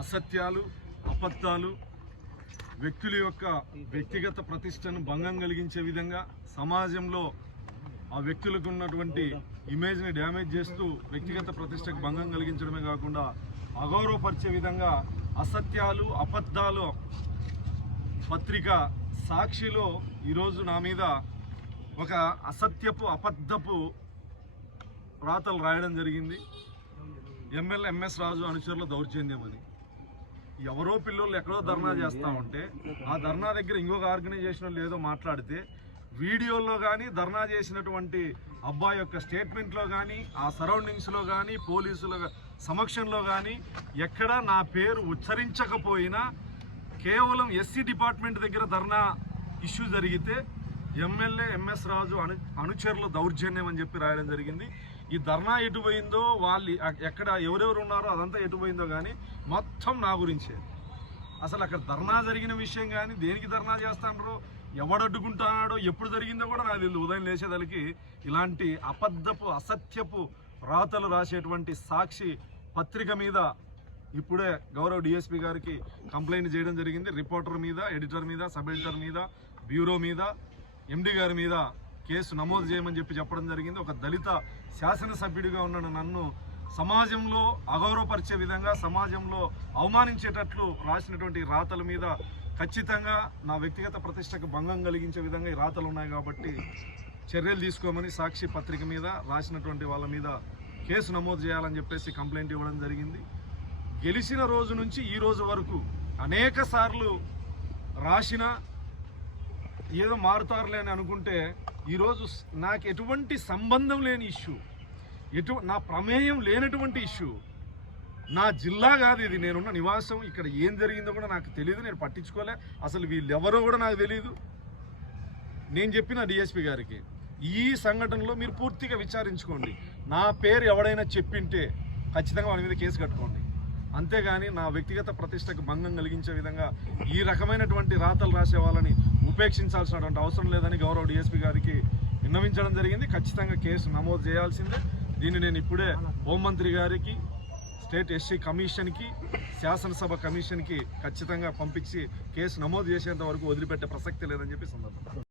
అసత్యాలు, అబద్ధాలు వ్యక్తుల యొక్క వ్యక్తిగత ప్రతిష్టను భంగం కలిగించే విధంగా సమాజంలో ఆ వ్యక్తులకు ఉన్నటువంటి ఇమేజ్ని డ్యామేజ్ చేస్తూ వ్యక్తిగత ప్రతిష్టకు భంగం కలిగించడమే కాకుండా అగౌరవపరిచే విధంగా అసత్యాలు, అబద్ధాలు పత్రిక సాక్షిలో ఈరోజు నా మీద ఒక అసత్యపు, అబద్ధపు రాతలు రాయడం జరిగింది. ఎమ్మెల్యే ఎంఎస్ రాజు అనుచరుల దౌర్జన్యమని. ఎవరో పిల్లలు ఎక్కడో ధర్నా చేస్తూ ఉంటే ఆ ధర్నా దగ్గర ఇంకొక ఆర్గనైజేషన్ ఏదో మాట్లాడితే వీడియోలో కానీ ధర్నా చేసినటువంటి అబ్బాయి యొక్క స్టేట్మెంట్లో కానీ ఆ సరౌండింగ్స్లో కానీ పోలీసుల సమక్షంలో కానీ ఎక్కడ నా పేరు ఉచ్చరించకపోయినా కేవలం ఎస్సీ డిపార్ట్మెంట్ దగ్గర ధర్నా ఇష్యూ జరిగితే ఎమ్మెల్యే ఎంఎస్ రాజు అనుచరుల దౌర్జన్యం అని చెప్పి రాయడం జరిగింది. ఈ ధర్నా ఎటు పోయిందో, వాళ్ళు ఎక్కడ ఎవరెవరు ఉన్నారో అదంతా ఎటు పోయిందో కానీ మొత్తం నా గురించే. అసలు అక్కడ ధర్నా జరిగిన విషయం కానీ, దేనికి ధర్నా చేస్తానో, ఎవడు అడ్డుకుంటున్నాడో, ఎప్పుడు జరిగిందో కూడా నాకు తెలియదు. ఉదయం లేచేదానికి ఇలాంటి అబద్ధపు, అసత్యపు రాతలు రాసేటువంటి సాక్షి పత్రిక మీద ఇప్పుడే గౌరవ డిఎస్పీ గారికి కంప్లైంట్ చేయడం జరిగింది. రిపోర్టర్ మీద, ఎడిటర్ మీద, సబ్ ఎడిటర్ మీద, బ్యూరో మీద, ఎండి గారి మీద కేసు నమోదు చేయమని చెప్పడం జరిగింది. ఒక దళిత శాసనసభ్యుడిగా ఉన్న నన్ను సమాజంలో అగౌరవపరిచే విధంగా, సమాజంలో అవమానించేటట్లు రాసినటువంటి రాతల మీద ఖచ్చితంగా నా వ్యక్తిగత ప్రతిష్టకు భంగం కలిగించే విధంగా ఈ రాతలు ఉన్నాయి కాబట్టి చర్యలు తీసుకోమని సాక్షి పత్రిక మీద రాసినటువంటి వాళ్ళ మీద కేసు నమోదు చేయాలని చెప్పేసి కంప్లైంట్ ఇవ్వడం జరిగింది. గెలిచిన రోజు నుంచి ఈ రోజు వరకు అనేక సార్లు రాసిన ఏదో మారుతారులే అని అనుకుంటే ఈరోజు నాకు ఎటువంటి సంబంధం లేని ఇష్యూ, నా ప్రమేయం లేనటువంటి ఇష్యూ, నా జిల్లా కాదు ఇది, నేనున్న నివాసం, ఇక్కడ ఏం జరిగిందో కూడా నాకు తెలియదు, నేను పట్టించుకోలే, అసలు వీళ్ళెవరో కూడా నాకు తెలియదు. నేను చెప్పిన డిఎస్పీ గారికి ఈ సంఘటనలో మీరు పూర్తిగా విచారించుకోండి, నా పేరు ఎవడైనా చెప్పింటే ఖచ్చితంగా వాళ్ళ మీద కేసు కట్టుకోండి, అంతేగాని నా వ్యక్తిగత ప్రతిష్టకు భంగం కలిగించే విధంగా ఈ రకమైనటువంటి రాతలు రాసే వాళ్ళని ఉపేక్షించాల్సినటువంటి అవసరం లేదని గౌరవ డిఎస్పీ గారికి విన్నవించడం జరిగింది. ఖచ్చితంగా కేసు నమోదు చేయాల్సిందే. దీన్ని నేను ఇప్పుడే హోంమంత్రి గారికి, స్టేట్ ఎస్సీ కమిషన్కి, శాసనసభ కమిషన్కి ఖచ్చితంగా పంపించి కేసు నమోదు చేసేంత వరకు వదిలిపెట్టే ప్రసక్తి లేదని చెప్పి సందర్భంగా